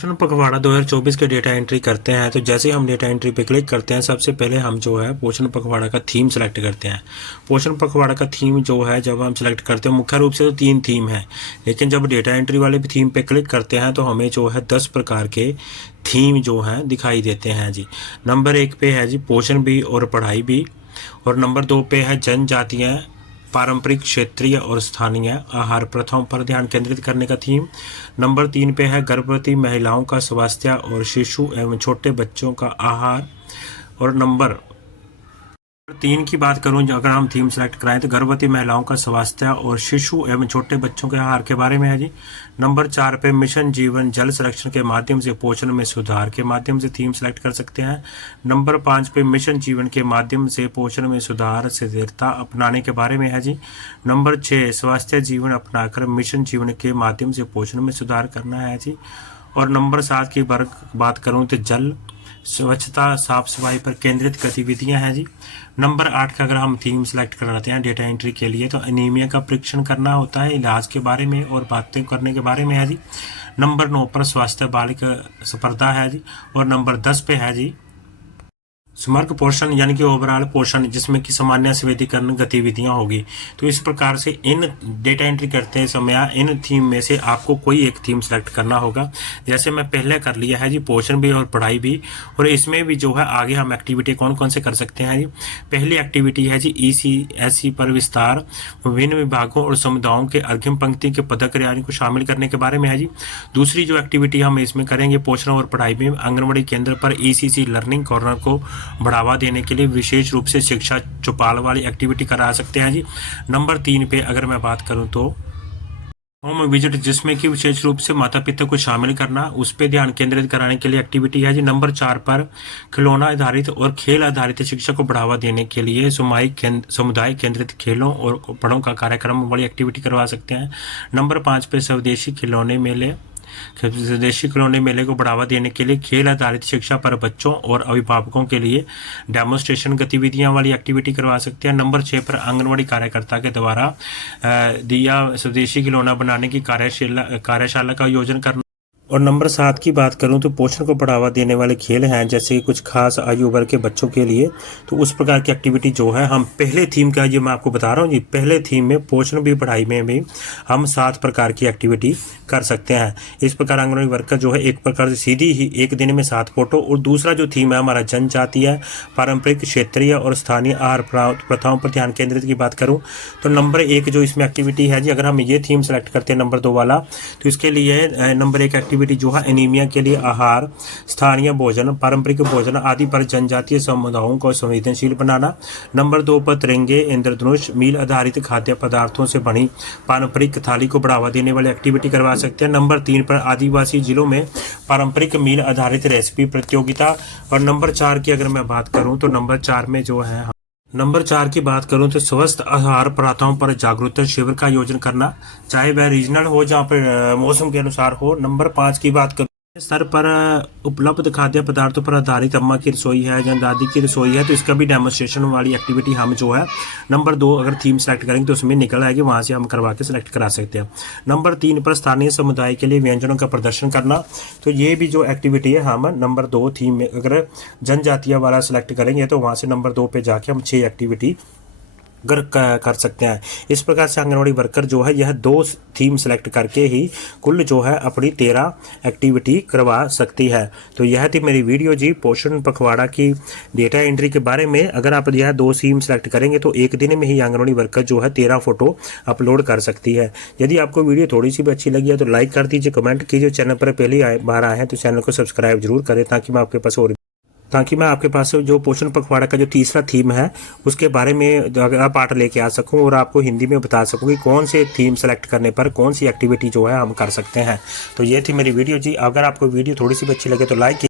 पोषण पखवाड़ा 2024 के डेटा एंट्री करते हैं। तो जैसे हम डेटा एंट्री पे क्लिक करते हैं, सबसे पहले हम जो है पोषण पखवाड़ा का थीम सेलेक्ट करते हैं। पोषण पखवाड़ा का थीम जो है जब हम सेलेक्ट करते हैं, मुख्य रूप से तो 3 थीम है, लेकिन जब डेटा एंट्री वाले भी थीम पे क्लिक करते हैं तो हमें जो है 10 प्रकार के थीम जो हैं दिखाई देते हैं जी। नंबर 1 पे है जी पोषण भी और पढ़ाई भी, और नंबर 2 पे है जनजातीय, पारंपरिक, क्षेत्रीय और स्थानीय आहार प्रथाओं पर ध्यान केंद्रित करने का थीम। नंबर 3 पे है गर्भवती महिलाओं का स्वास्थ्य और शिशु एवं छोटे बच्चों का आहार। और नंबर 3 की बात करूं, अगर हम थीम सेलेक्ट कराएं तो गर्भवती महिलाओं का स्वास्थ्य और शिशु एवं छोटे बच्चों के आहार के बारे में है जी। नंबर 4 पे मिशन जीवन जल संरक्षण के माध्यम से पोषण में सुधार के माध्यम से थीम सेलेक्ट कर सकते हैं। नंबर 5 पे मिशन जीवन के माध्यम से पोषण में सुधार स्थिरता अपनाने के बारे में है जी। नंबर 6 स्वास्थ्य जीवन अपनाकर मिशन जीवन के माध्यम से पोषण में सुधार करना है जी। और नंबर 7 की बात करूँ तो जल स्वच्छता साफ सफाई पर केंद्रित गतिविधियां हैं जी। नंबर 8 का अगर हम थीम सेलेक्ट कराते हैं डेटा एंट्री के लिए तो एनीमिया का परीक्षण करना होता है, इलाज के बारे में और बातें करने के बारे में है जी। नंबर 9 पर स्वास्थ्य बालिका स्पर्धा है जी। और नंबर 10 पे है जी समग्र पोषण यानी कि ओवरऑल पोषण, जिसमें कि सामान्य स्वेदीकरण गतिविधियां होगी। तो इस प्रकार से इन डेटा एंट्री करते समय इन थीम में से आपको कोई एक थीम सेलेक्ट करना होगा। जैसे मैं पहले कर लिया है जी पोषण भी और पढ़ाई भी, और इसमें भी जो है आगे हम एक्टिविटी कौन कौन से कर सकते हैं जी। पहली एक्टिविटी है जी ECSE पर विस्तार, विभिन्न विभागों और समुदायों के अग्रिम पंक्ति के पदाधिकारियों को शामिल करने के बारे में है जी। दूसरी जो एक्टिविटी हम इसमें करेंगे पोषण और पढ़ाई में, आंगनबाड़ी केंद्र पर ECC लर्निंग कॉर्नर को बढ़ावा देने के लिए विशेष रूप से शिक्षा चौपाल वाली एक्टिविटी करा सकते हैं जी। नंबर 3 पे अगर मैं बात करूं तो होम विजिट, जिसमें कि विशेष रूप से माता पिता को शामिल करना, उस पर ध्यान केंद्रित कराने के लिए एक्टिविटी है जी। नंबर 4 पर खिलौना आधारित और खेल आधारित शिक्षा को बढ़ावा देने के लिए समुदाय केंद्रित खेलों और पढ़ों का कार्यक्रम वाली एक्टिविटी करवा सकते हैं। नंबर 5 पे स्वदेशी खिलौने मेले को बढ़ावा देने के लिए खेल आधारित शिक्षा पर बच्चों और अभिभावकों के लिए डेमोन्स्ट्रेशन गतिविधियां वाली एक्टिविटी करवा सकते हैं। नंबर 6 पर आंगनबाड़ी कार्यकर्ता के द्वारा दिया स्वदेशी खिलौना बनाने की कार्यशाला का आयोजन करना। और नंबर 7 की बात करूं तो पोषण को बढ़ावा देने वाले खेल हैं, जैसे कुछ खास आयु वर्ग के बच्चों के लिए। तो उस प्रकार की एक्टिविटी जो है हम पहले थीम का, ये मैं आपको बता रहा हूँ जी, पहले थीम में पोषण भी पढ़ाई में भी हम 7 प्रकार की एक्टिविटी कर सकते हैं। इस प्रकार आंगनबाड़ी वर्कर जो है एक प्रकार से सीधी ही एक दिन में 7 फोटो। और दूसरा जो थीम है हमारा जनजातीय, पारंपरिक, क्षेत्रीय और स्थानीय आहार प्रथाओं पर ध्यान केंद्रित की बात करूँ तो नंबर 1 जो इसमें एक्टिविटी है जी, अगर हम ये थीम सेलेक्ट करते हैं नंबर 2 वाला, तो इसके लिए नंबर 1 एक्टिविटी जो है एनीमिया के लिए आहार, स्थानीय भोजन, पारंपरिक भोजन आदि पर जनजातीय समुदायों को संवेदनशील बनाना। नंबर 2 पर तिरंगे, इंद्रधनुष, मील आधारित खाद्य पदार्थों से बनी पारंपरिक थाली को बढ़ावा देने वाली एक्टिविटी करवा सकते हैं। नंबर 3 पर आदिवासी जिलों में पारंपरिक मील आधारित रेसिपी प्रतियोगिता। और नंबर 4 की अगर मैं बात करूं तो नंबर 4 में जो है नंबर 4 की बात करूं तो स्वस्थ आहार प्रथाओं पर जागरूकता शिविर का आयोजन करना, चाहे वह रीजनल हो जहां पर मौसम के अनुसार हो। नंबर 5 की बात करूं स्तर पर उपलब्ध खाद्य पदार्थों पर आधारित अम्मा की रसोई है या दादी की रसोई है, तो इसका भी डेमोन्स्ट्रेशन वाली एक्टिविटी हम जो है नंबर 2 अगर थीम सेलेक्ट करेंगे तो उसमें निकल आएगी, वहां से हम करवा के सेलेक्ट करा सकते हैं। नंबर 3 पर स्थानीय समुदाय के लिए व्यंजनों का प्रदर्शन करना, तो ये भी जो एक्टिविटी है हम नंबर 2 थीम में अगर जनजातीय वाला सेलेक्ट करेंगे तो वहां से नंबर 2 पे जाके हम 6 एक्टिविटी कर सकते हैं। इस प्रकार से आंगनबाड़ी वर्कर जो है यह 2 थीम सेलेक्ट करके ही कुल जो है अपनी 13 एक्टिविटी करवा सकती है। तो यह थी मेरी वीडियो जी पोषण पखवाड़ा की डेटा एंट्री के बारे में। अगर आप यह 2 थीम सेलेक्ट करेंगे तो एक दिन में ही आंगनबाड़ी वर्कर जो है 13 फोटो अपलोड कर सकती है। यदि आपको वीडियो थोड़ी सी भी अच्छी लगी है तो लाइक कर दीजिए, कमेंट कीजिए, चैनल पर पहली बार आए हैं तो चैनल को सब्सक्राइब जरूर करें ताकि मैं आपके पास जो पोषण पखवाड़ा का जो तीसरा थीम है उसके बारे में अगला पार्ट लेके आ सकूं और आपको हिंदी में बता सकूं कि कौन से थीम सेलेक्ट करने पर कौन सी एक्टिविटी जो है हम कर सकते हैं। तो ये थी मेरी वीडियो जी। अगर आपको वीडियो थोड़ी सी भी अच्छी लगे तो लाइक